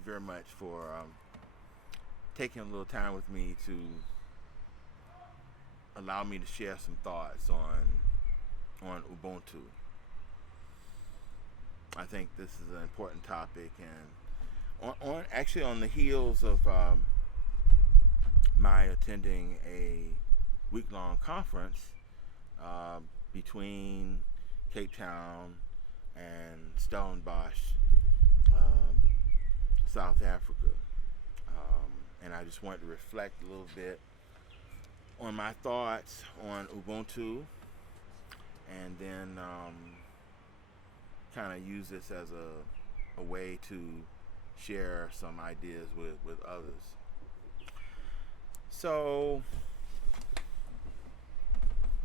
you very much for taking a little time with me to allow me to share some thoughts on Ubuntu. I think this is an important topic, and on the heels of my attending a week-long conference between Cape Town and Stellenbosch, South Africa, and I just wanted to reflect a little bit on my thoughts on Ubuntu, and then kind of use this as a way to share some ideas with others. So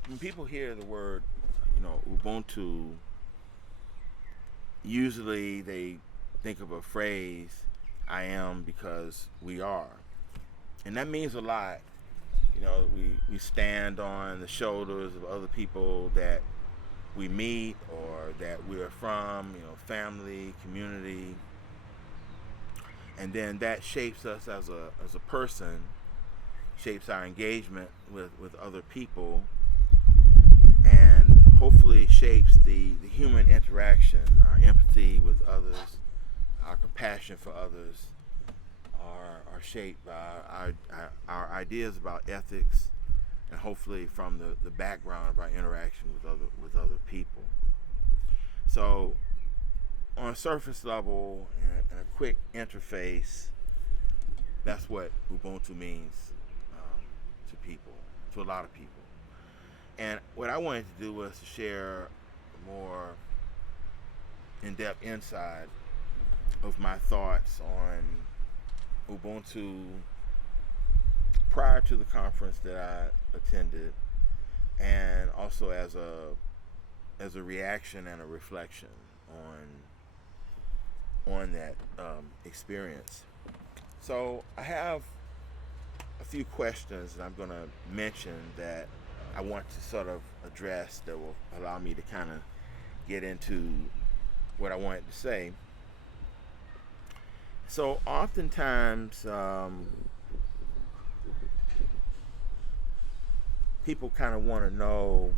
when people hear the word, Ubuntu, usually they think of a phrase, I am because we are. And that means a lot. We stand on the shoulders of other people that we meet or that we're from, family, community. And then that shapes us as a person, shapes our engagement with other people, and hopefully shapes the human interaction, our empathy with others, our compassion for others, are shaped by our ideas about ethics, and hopefully from the background of our interaction with other people. So on a surface level and a quick interface, that's what Ubuntu means to people, to a lot of people. And what I wanted to do was to share a more in-depth insight of my thoughts on Ubuntu prior to the conference that I attended, and also as a reaction and a reflection on that experience. So I have a few questions that I'm going to mention that I want to sort of address that will allow me to kind of get into what I wanted to say. So oftentimes people kind of want to know,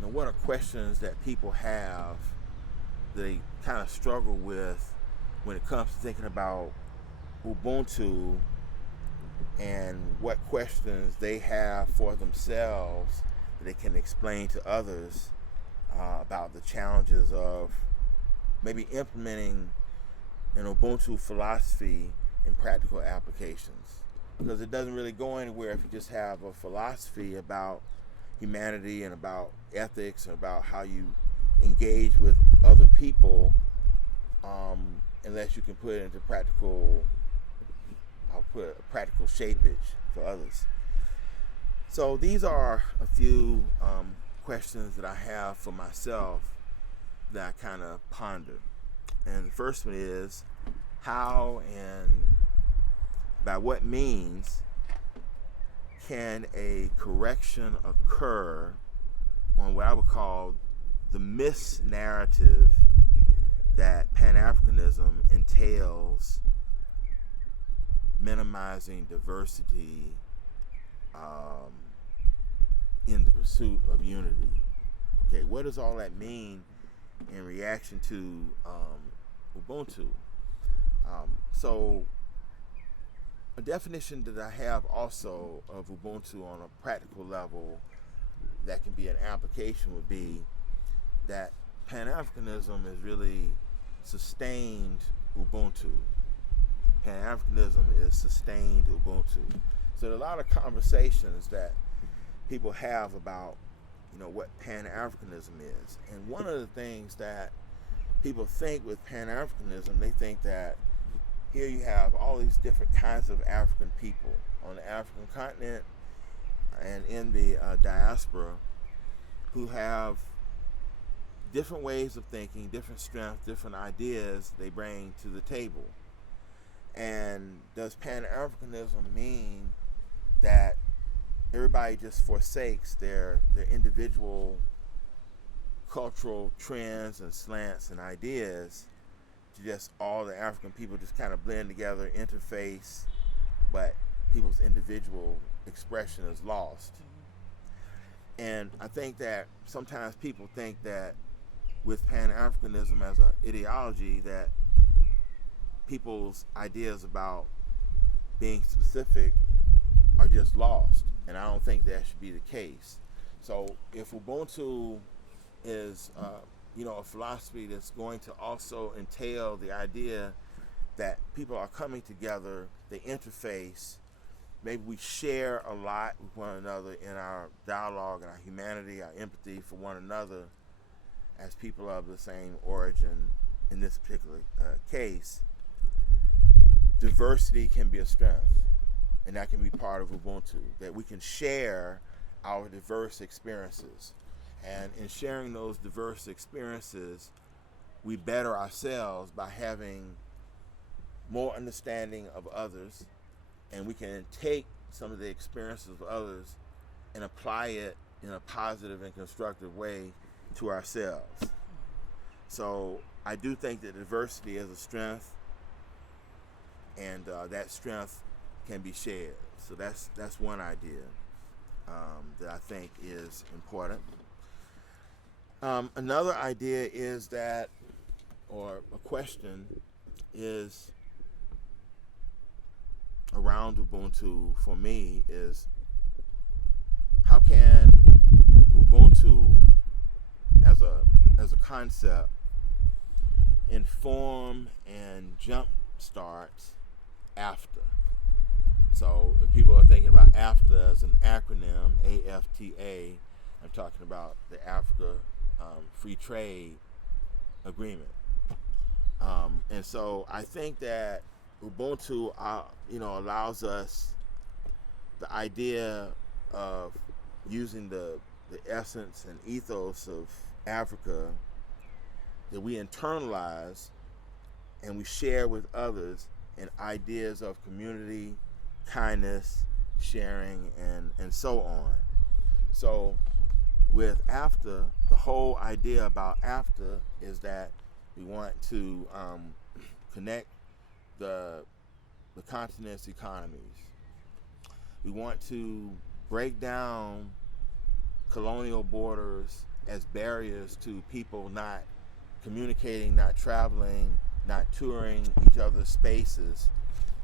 what are questions that people have they kind of struggle with when it comes to thinking about Ubuntu, and what questions they have for themselves that they can explain to others about the challenges of maybe implementing an Ubuntu philosophy in practical applications. Because it doesn't really go anywhere if you just have a philosophy about humanity and about ethics and about how you engage with other people, unless you can put it into practical shapeage for others. So these are a few questions that I have for myself that I kind of ponder. And the first one is, how and by what means can a correction occur on what I would call the misnarrative that Pan-Africanism entails minimizing diversity in the pursuit of unity? Okay, what does all that mean in reaction to Ubuntu? So a definition that I have also of Ubuntu on a practical level that can be an application would be that Pan-Africanism is really sustained Ubuntu. Pan-Africanism is sustained Ubuntu. So there are a lot of conversations that people have about, what Pan-Africanism is. And one of the things that people think with Pan-Africanism, they think that here you have all these different kinds of African people on the African continent and in the diaspora who have different ways of thinking, different strengths, different ideas they bring to the table. And does Pan-Africanism mean that everybody just forsakes their individual cultural trends and slants and ideas to just all the African people just kind of blend together, interface, but people's individual expression is lost. And I think that sometimes people think that with Pan-Africanism as an ideology, that people's ideas about being specific are just lost. And I don't think that should be the case. So if Ubuntu is a philosophy that's going to also entail the idea that people are coming together, they interface, maybe we share a lot with one another in our dialogue and our humanity, our empathy for one another as people of the same origin in this particular case, diversity can be a strength. And that can be part of Ubuntu, that we can share our diverse experiences. And in sharing those diverse experiences, we better ourselves by having more understanding of others, and we can take some of the experiences of others and apply it in a positive and constructive way to ourselves. So I do think that diversity is a strength, and that strength can be shared. So that's one idea that I think is important. Another idea is that, or a question is around Ubuntu for me is, how can Ubuntu as a concept inform and jumpstart AFTA? So if people are thinking about AFTA as an acronym, AFTA, I'm talking about the Africa Free Trade Agreement. And so I think that Ubuntu, allows us the idea of using the essence and ethos of Africa that we internalize and we share with others in ideas of community, kindness, sharing, and so on. So with AFTA, the whole idea about AFTA is that we want to connect the continent's economies. We want to break down colonial borders as barriers to people not communicating, not traveling, not touring each other's spaces,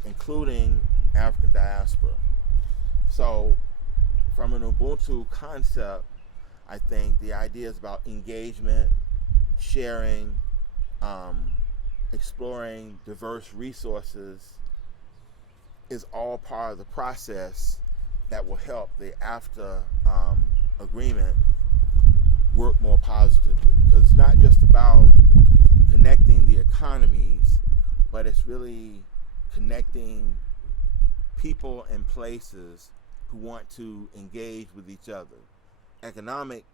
including African diaspora. So from an Ubuntu concept, I think the idea is about engagement, sharing, exploring diverse resources is all part of the process that will help the AFTA agreement work more positively. Because it's not just about connecting the economies, but it's really connecting people and places who want to engage with each other. Economic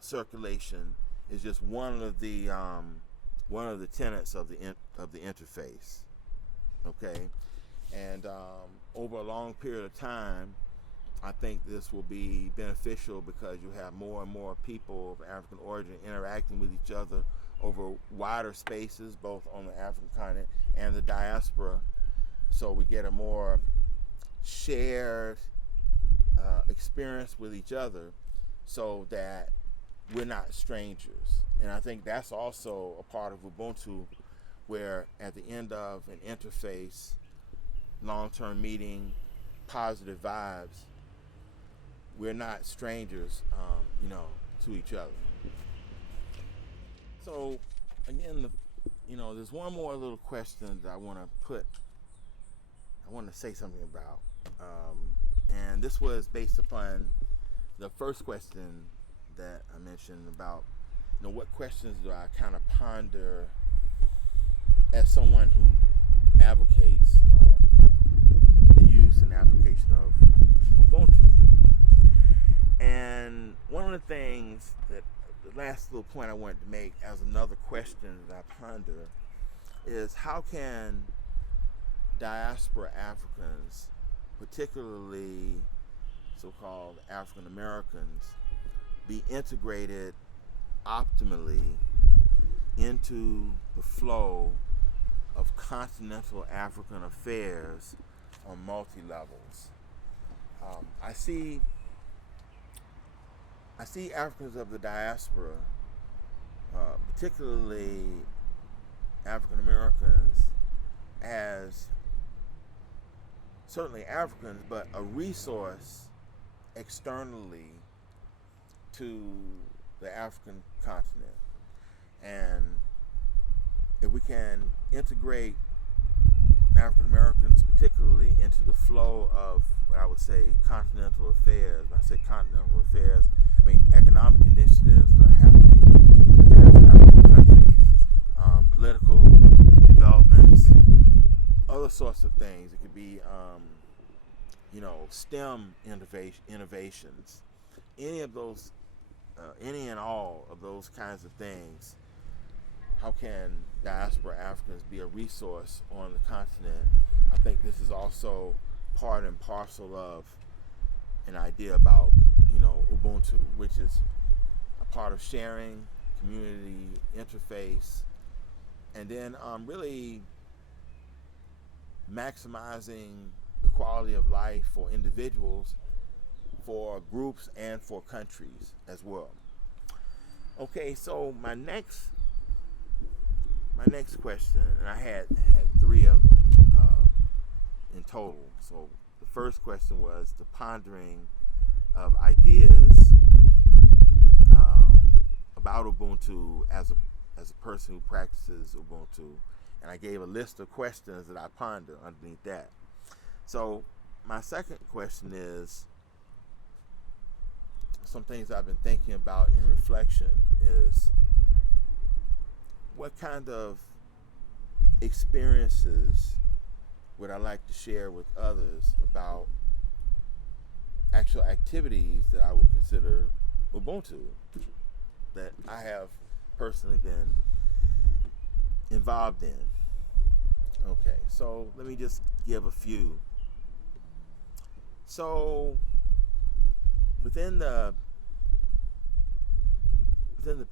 circulation is just one of the tenets of the interface. Okay, and over a long period of time, I think this will be beneficial because you have more and more people of African origin interacting with each other over wider spaces, both on the African continent and the diaspora. So we get a more shared experience with each other so that we're not strangers. And I think that's also a part of Ubuntu, where at the end of an interface, long-term meeting, positive vibes, we're not strangers, to each other. So again, there's one more little question that I want to say something about. And this was based upon the first question that I mentioned about, what questions do I kind of ponder as someone who advocates the use and application of Ubuntu. And one of the things that, the last little point I wanted to make as another question that I ponder is, how can diaspora Africans, particularly so-called African Americans, be integrated optimally into the flow of continental African affairs on multi-levels. I see Africans of the diaspora, particularly African Americans, as certainly Africans, but a resource externally to the African continent. And if we can integrate African Americans particularly into the flow of what I would say continental affairs, when I say continental affairs, I mean economic initiatives that are happening in various African countries, political developments, other sorts of things. It could be STEM innovations, any of those, any and all of those kinds of things. How can diaspora Africans be a resource on the continent? I think this is also part and parcel of an idea about, Ubuntu, which is a part of sharing, community interface, and then really maximizing the quality of life for individuals, for groups, and for countries as well. Okay, so my next question, and I had three of them in total. So the first question was the pondering of ideas about Ubuntu as a person who practices Ubuntu, and I gave a list of questions that I ponder underneath that. So my second question is some things I've been thinking about in reflection is what kind of experiences would I like to share with others about actual activities that I would consider Ubuntu, that I have personally been involved in. Okay, so let me just give a few. So within the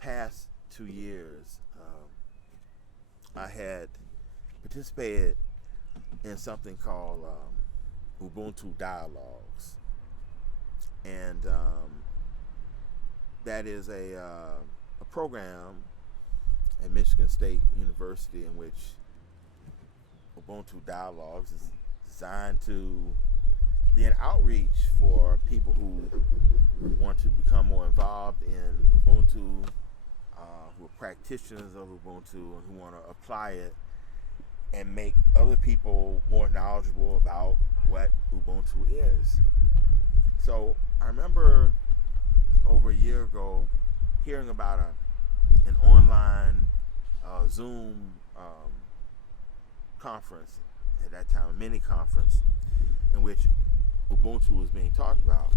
past 2 years, I had participated in something called Ubuntu Dialogues, and that is a program at Michigan State University in which Ubuntu Dialogues is designed to be an outreach for people who want to become more involved in Ubuntu, who are practitioners of Ubuntu and who want to apply it and make other people more knowledgeable about what Ubuntu is. So I remember over a year ago hearing about an online Zoom conference, at that time a mini conference, in which Ubuntu was being talked about.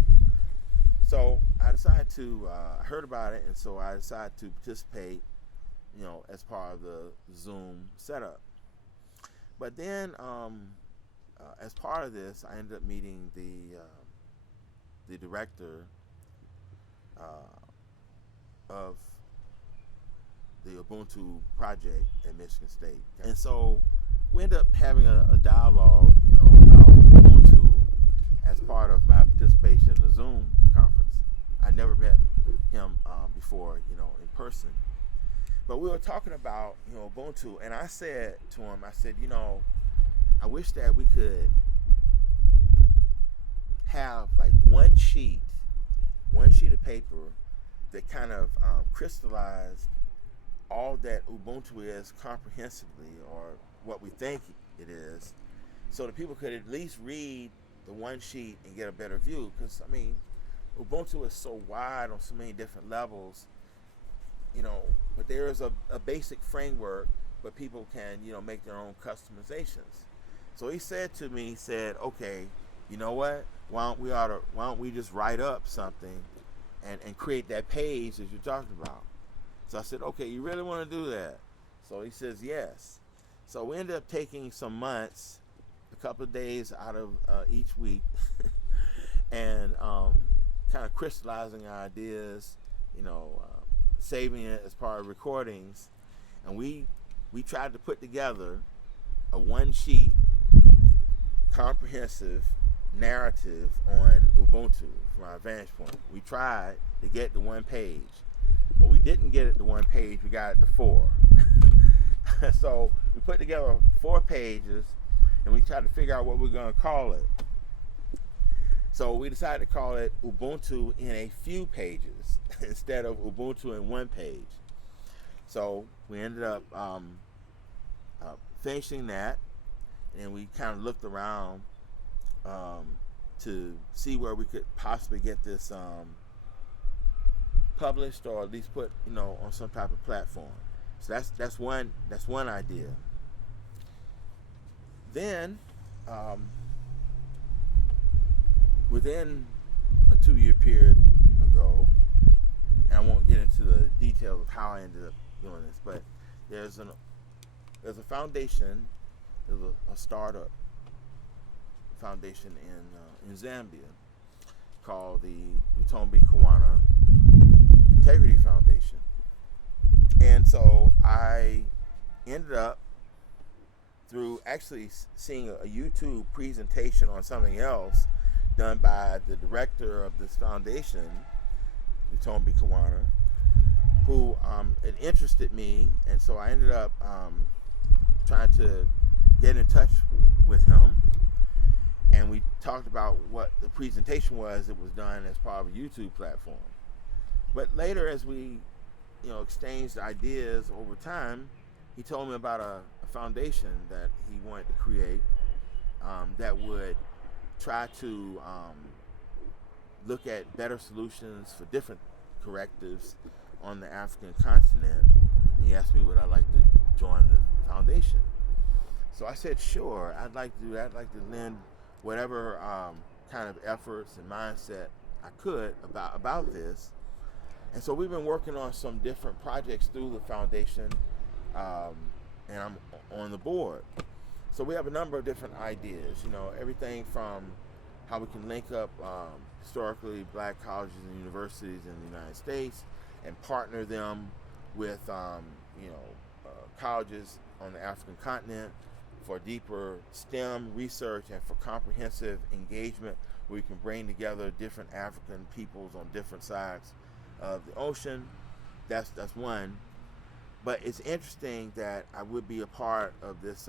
So I decided to, I heard about it, and so I decided to participate, as part of the Zoom setup. But then, as part of this, I ended up meeting the director of the Ubuntu project at Michigan State, and so we ended up having a dialogue, about Ubuntu as part of my participation in the Zoom conference. I never met him before, in person. But we were talking about, Ubuntu, and I said to him, I said, I wish that we could have like one sheet of paper that kind of crystallized all that Ubuntu is comprehensively, or what we think it is, so that people could at least read the one sheet and get a better view. Because Ubuntu is so wide on so many different levels, but there is a basic framework, but people can make their own customizations. So he said to me, okay, you know what, why don't we just write up something and create that page that you're talking about. So I said, okay, you really want to do that? So he says yes. So we ended up taking some months, a couple of days out of each week, and kind of crystallizing our ideas, saving it as part of recordings. And we tried to put together a one-sheet comprehensive narrative on Ubuntu from our vantage point. We tried to get to one page, but we didn't get it to one page. We got it to 4. So we put together 4 pages, and we tried to figure out what we're going to call it. So we decided to call it Ubuntu in a few pages instead of Ubuntu in one page. So we ended up finishing that, and we kind of looked around to see where we could possibly get this published, or at least put on some type of platform. So that's one idea. Then within a 2-year period ago, and I won't get into the details of how I ended up doing this, but there's a foundation, there's a startup foundation in Zambia called the Lutombi Kawana Integrity Foundation. And so I ended up, through actually seeing a YouTube presentation on something else done by the director of this foundation, Lutombi Kawana, who it interested me, and so I ended up trying to get in touch with him, and we talked about what the presentation was. It was done as part of a YouTube platform. But later, as we exchanged ideas over time, he told me about a foundation that he wanted to create that would try to look at better solutions for different correctives on the African continent. And he asked me would I like to join the foundation. So I said, sure, I'd like to do that. I'd like to lend whatever kind of efforts and mindset I could about this. And so we've been working on some different projects through the foundation, and I'm on the board. So we have a number of different ideas, everything from how we can link up historically black colleges and universities in the United States and partner them with colleges on the African continent for deeper STEM research and for comprehensive engagement, where we can bring together different African peoples on different sides of the ocean. That's one. But it's interesting that I would be a part of this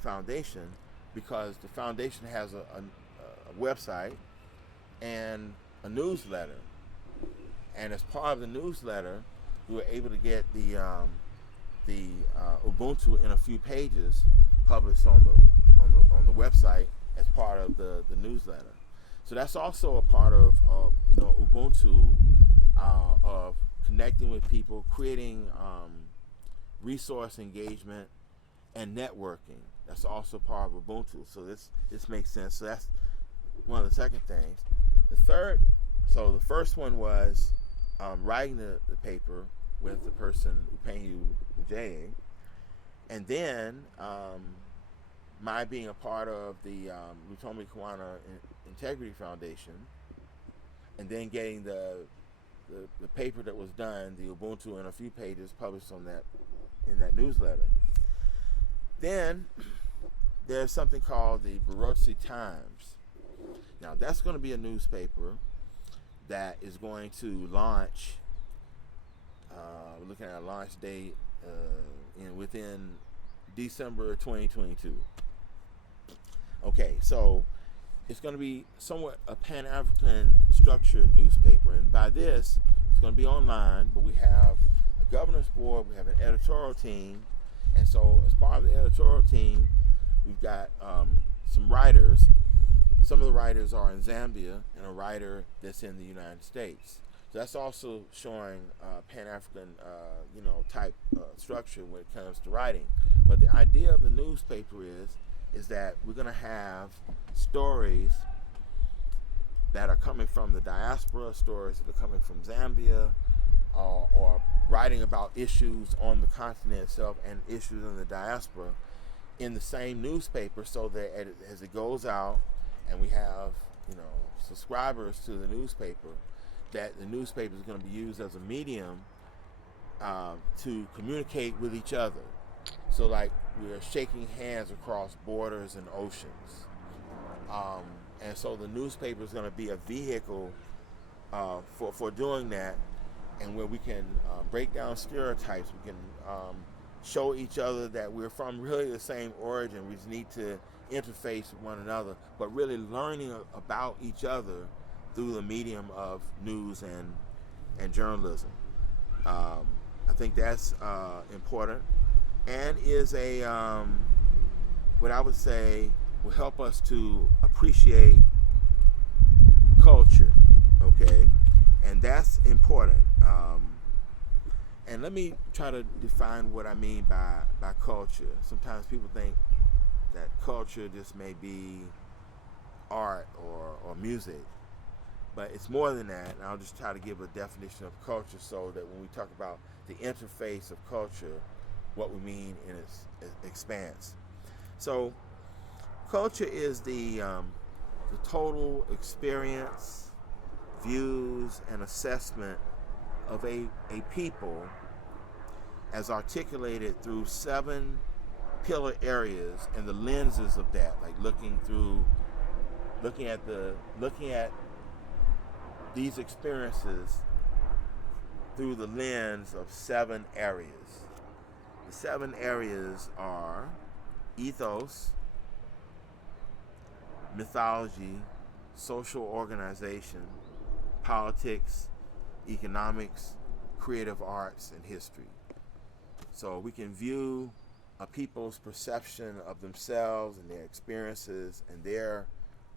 foundation, because the foundation has a website and a newsletter, and as part of the newsletter, we were able to get the Ubuntu in a few pages published on the website as part of the newsletter. So that's also a part of Ubuntu, of connecting with people, creating resource engagement and networking. That's also part of Ubuntu. So this makes sense. So that's one of the second things. The first one was writing the paper with the person Upenyu Ujeye, and then my being a part of the Lutombi Kawana Integrity Foundation, and then getting the paper that was done, the Ubuntu in a few pages, published in that newsletter. Then there's something called the Baruti Times. Now that's going to be a newspaper that is going to launch. We're looking at a launch date within December 2022. Okay, so it's going to be somewhat a Pan-African structured newspaper, and by this, it's going to be online, but we have a governor's board, we have an editorial team, and so as part of the editorial team, we've got some writers. Some of the writers are in Zambia, and a writer that's in the United States. So that's also showing Pan-African, type structure when it comes to writing. But the idea of the newspaper is that we're going to have stories that are coming from the diaspora, stories that are coming from Zambia, or writing about issues on the continent itself and issues in the diaspora in the same newspaper, so that as it goes out and we have subscribers to the newspaper, that the newspaper is going to be used as a medium to communicate with each other. So like we're shaking hands across borders and oceans. And so the newspaper is going to be a vehicle for doing that, and where we can break down stereotypes. We can show each other that we're from really the same origin. We just need to interface with one another, but really learning about each other through the medium of news and journalism. I think that's important, and is a what I would say will help us to appreciate culture, okay? And that's important. And let me try to define what I mean by culture. Sometimes people think that culture just may be art or music, but it's more than that. And I'll just try to give a definition of culture so that when we talk about the interface of culture, what we mean in its expanse. So culture is the total experience, views, and assessment of a people as articulated through 7 pillar areas and the lenses of that, like looking at these experiences through the lens of 7 areas. The 7 areas are ethos, mythology, social organization, politics, economics, creative arts, and history. So we can view a people's perception of themselves and their experiences and their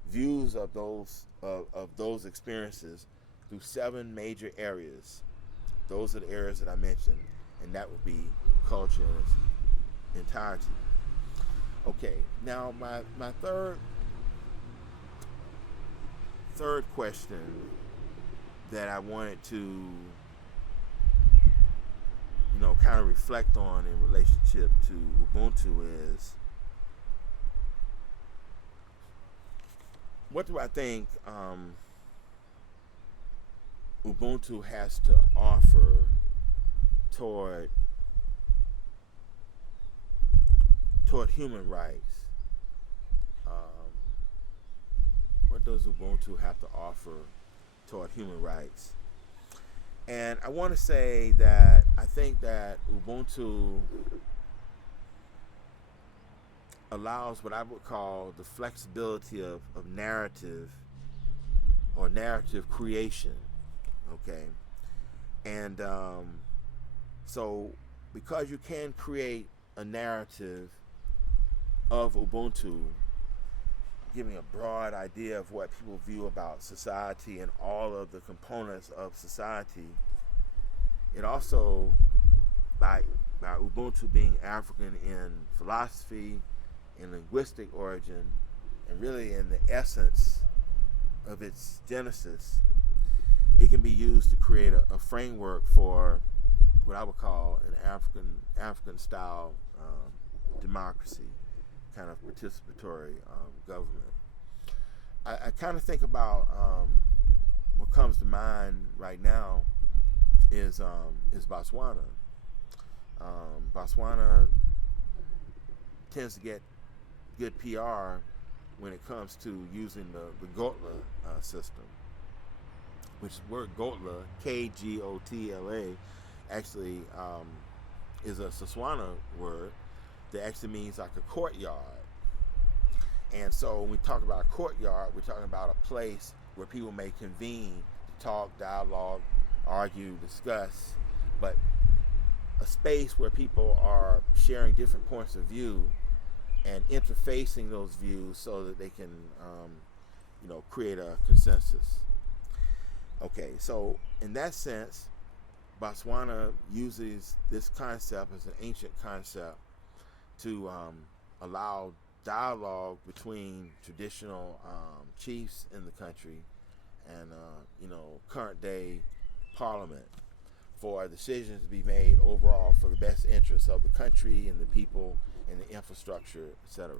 views of those experiences through 7 major areas. Those are the areas that I mentioned, and that would be culture in its entirety. Okay, now my third question that I wanted to kind of reflect on in relationship to Ubuntu is, what do I think Ubuntu has to offer toward human rights? What does Ubuntu have to offer toward human rights? And I want to say that I think that Ubuntu allows what I would call the flexibility of narrative or narrative creation, okay? And so because you can create a narrative of Ubuntu, giving a broad idea of what people view about society and all of the components of society, it also, by Ubuntu being African in philosophy, in linguistic origin, and really in the essence of its genesis, it can be used to create a framework for what I would call an African style democracy, kind of participatory government. I kind of think about what comes to mind right now is Botswana. Botswana tends to get good PR when it comes to using the Gotla system, which word Gotla, Kgotla, actually is a Setswana word that actually means like a courtyard. And so when we talk about a courtyard, we're talking about a place where people may convene to talk, dialogue, argue, discuss, but a space where people are sharing different points of view and interfacing those views so that they can create a consensus. Okay, so in that sense, Botswana uses this concept as an ancient concept to allow dialogue between traditional chiefs in the country and current day parliament for decisions to be made overall for the best interests of the country and the people and the infrastructure, etc.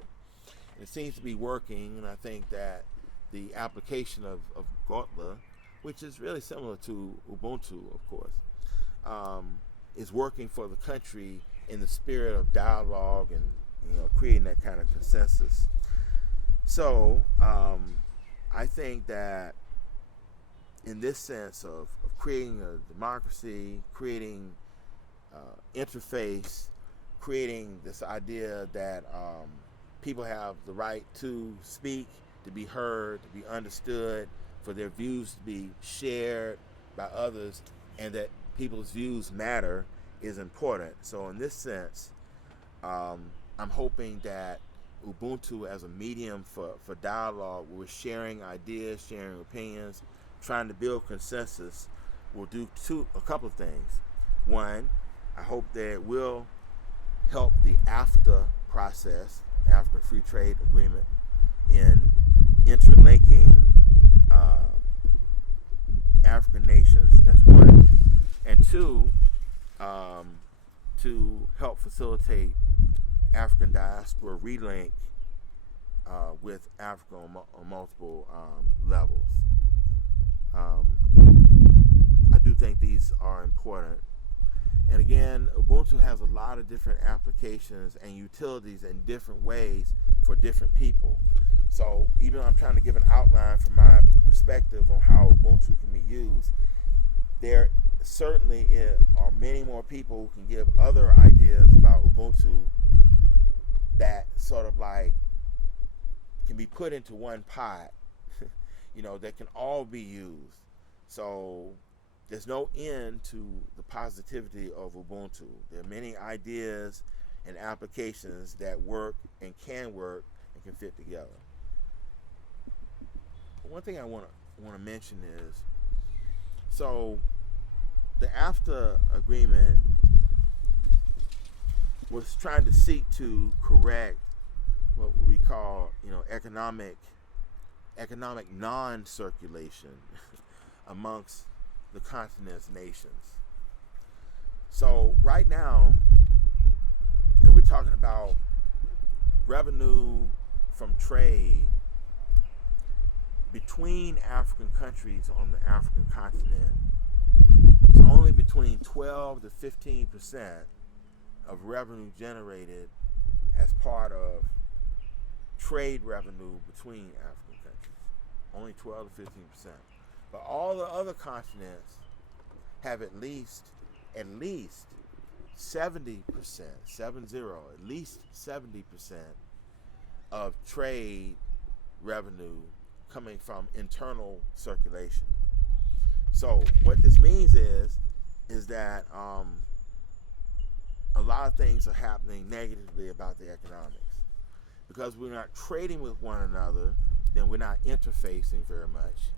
It seems to be working, and I think that the application of Gotla, which is really similar to Ubuntu, of course, is working for the country in the spirit of dialogue and creating that kind of consensus. So I think that in this sense of creating a democracy, creating interface, creating this idea that people have the right to speak, to be heard, to be understood, for their views to be shared by others, and that people's views matter is important. So in this sense, I'm hoping that Ubuntu as a medium for dialogue, where we're sharing ideas, sharing opinions, trying to build consensus, will do a couple of things. One, I hope that it will help the AFTA process, African Free Trade Agreement, in interlinking African nations. That's one. And two, to help facilitate African diaspora relink with Africa on multiple levels. I do think these are important. And again, Ubuntu has a lot of different applications and utilities in different ways for different people. So even though I'm trying to give an outline from my perspective on how Ubuntu can be used, there certainly are many more people who can give other ideas about Ubuntu that sort of like can be put into one pot, that can all be used. So there's no end to the positivity of Ubuntu. There are many ideas and applications that work and can fit together. One thing I want to mention is, so the AFTA agreement was trying to seek to correct what we call, economic non-circulation amongst the continent's nations. So right now, if we're talking about revenue from trade between African countries on the African continent, it's only between 12 to 15% of revenue generated as part of trade revenue between African countries. Only 12 to 15%. But all the other continents have at least 70%, at least 70% of trade revenue coming from internal circulation. So what this means is that a lot of things are happening negatively about the economics. Because we're not trading with one another, then we're not interfacing very much.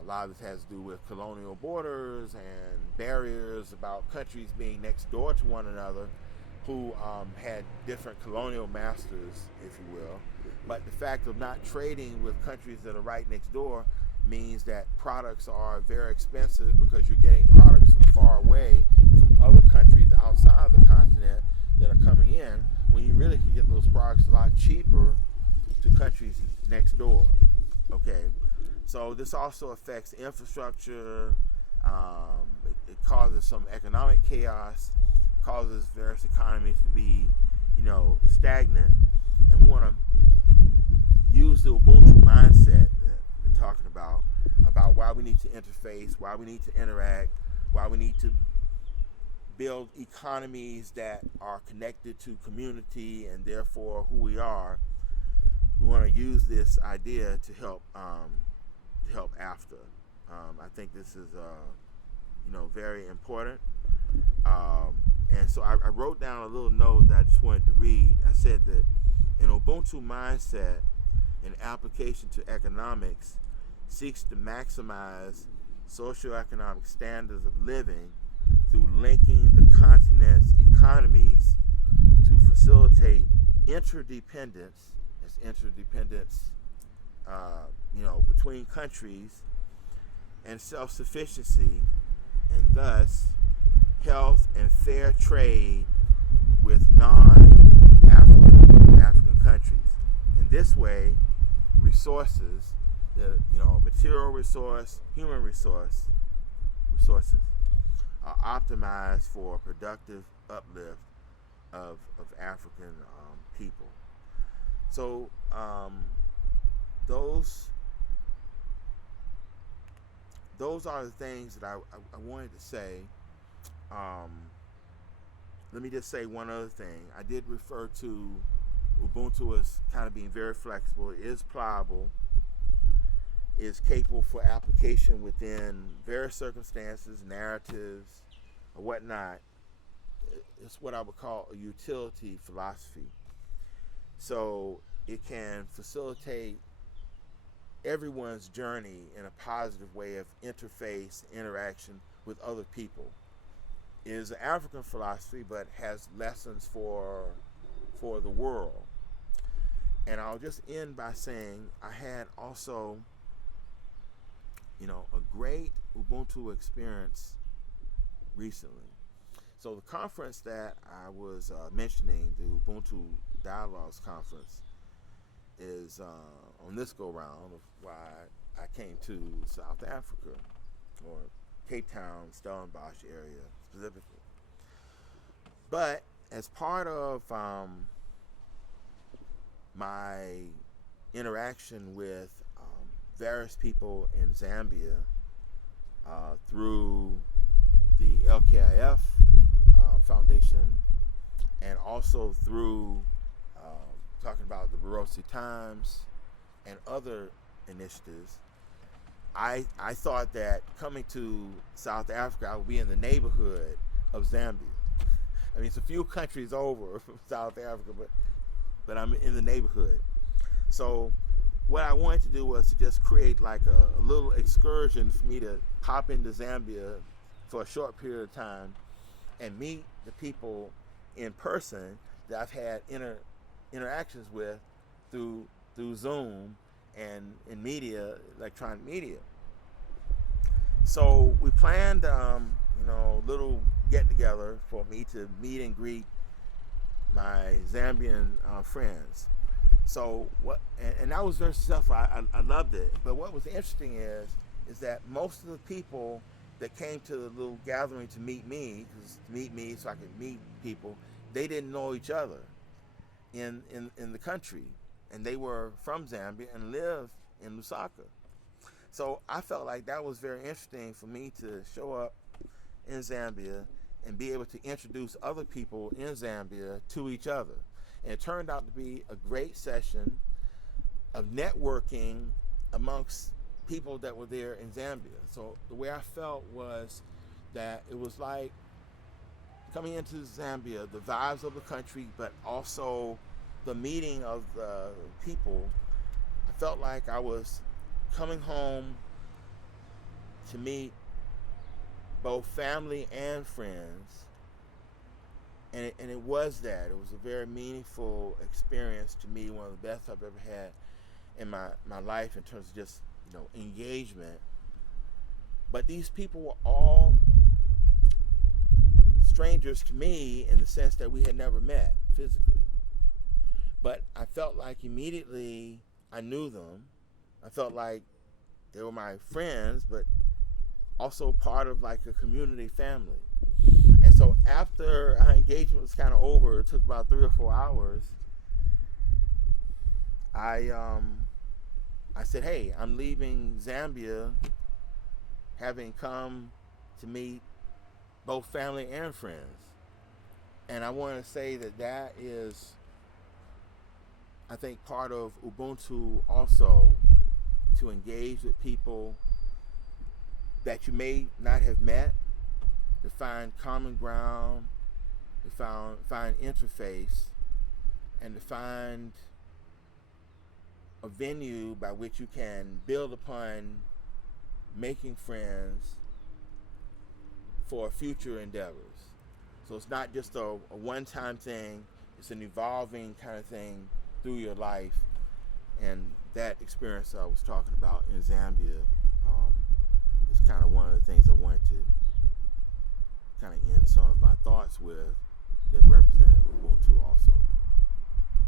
A lot of this has to do with colonial borders and barriers about countries being next door to one another who had different colonial masters, if you will. But the fact of not trading with countries that are right next door means that products are very expensive because you're getting products from far away from other countries outside the continent that are coming in, when you really can get those products a lot cheaper to countries next door. Okay, so this also affects infrastructure. It causes some economic chaos, causes various economies to be, stagnant. And we want to use the Ubuntu mindset that I've been talking about why we need to interface, why we need to interact, why we need to build economies that are connected to community and therefore who we are. We want to use this idea to help AFTA. I think this is very important. And so I wrote down a little note that I just wanted to read. I said that an Ubuntu mindset in application to economics seeks to maximize socioeconomic standards of living through linking the continent's economies to facilitate interdependence, between countries, and self-sufficiency, and thus health and fair trade with non-African countries. In this way, resources, material resource, human resources are optimized for productive uplift of African people. So those are the things that I wanted to say. Let me just say one other thing. I did refer to Ubuntu as kind of being very flexible. It is pliable. It is capable for application within various circumstances, narratives, or whatnot. It's what I would call a utility philosophy. So it can facilitate everyone's journey in a positive way of interface, interaction with other people. It is an African philosophy, but has lessons for the world. And I'll just end by saying I had also, a great Ubuntu experience recently. So the conference that I was mentioning, the Ubuntu Dialogues Conference, is on this go-round of why I came to South Africa, or Cape Town, Stellenbosch area specifically. But as part of my interaction with various people in Zambia through the LKif Foundation, and also through talking about the Baruti Times and other initiatives, I thought that coming to South Africa, I would be in the neighborhood of Zambia. I mean, it's a few countries over from South Africa, but I'm in the neighborhood. So what I wanted to do was to just create like a little excursion for me to pop into Zambia for a short period of time and meet the people in person that I've had interactions with through Zoom and in media, electronic media. So we planned, little get together for me to meet and greet my Zambian friends. So and that was very successful. I loved it. But what was interesting is that most of the people that came to the little gathering to meet me so I could meet people, they didn't know each other in the country, and they were from Zambia and lived in Lusaka. So I felt like that was very interesting for me to show up in Zambia and be able to introduce other people in Zambia to each other. And it turned out to be a great session of networking amongst people that were there in Zambia. So the way I felt was that it was like coming into Zambia, the vibes of the country, but also the meeting of the people. I felt like I was coming home to meet both family and friends. And it was that. It was a very meaningful experience to me, one of the best I've ever had in my life in terms of just, engagement. But these people were all strangers to me in the sense that we had never met physically. But I felt like immediately I knew them. I felt like they were my friends, but also part of like a community family. And so after our engagement was kind of over, it took about 3 or 4 hours, I said, hey, I'm leaving Zambia, having come to meet both family and friends. And I want to say that is, I think, part of Ubuntu also, to engage with people that you may not have met, to find common ground, to find interface, and to find a venue by which you can build upon making friends for future endeavors. So it's not just a one-time thing, it's an evolving kind of thing through your life. And that experience I was talking about in Zambia is kind of one of the things I wanted to kind of end some of my thoughts with that represent Ubuntu also.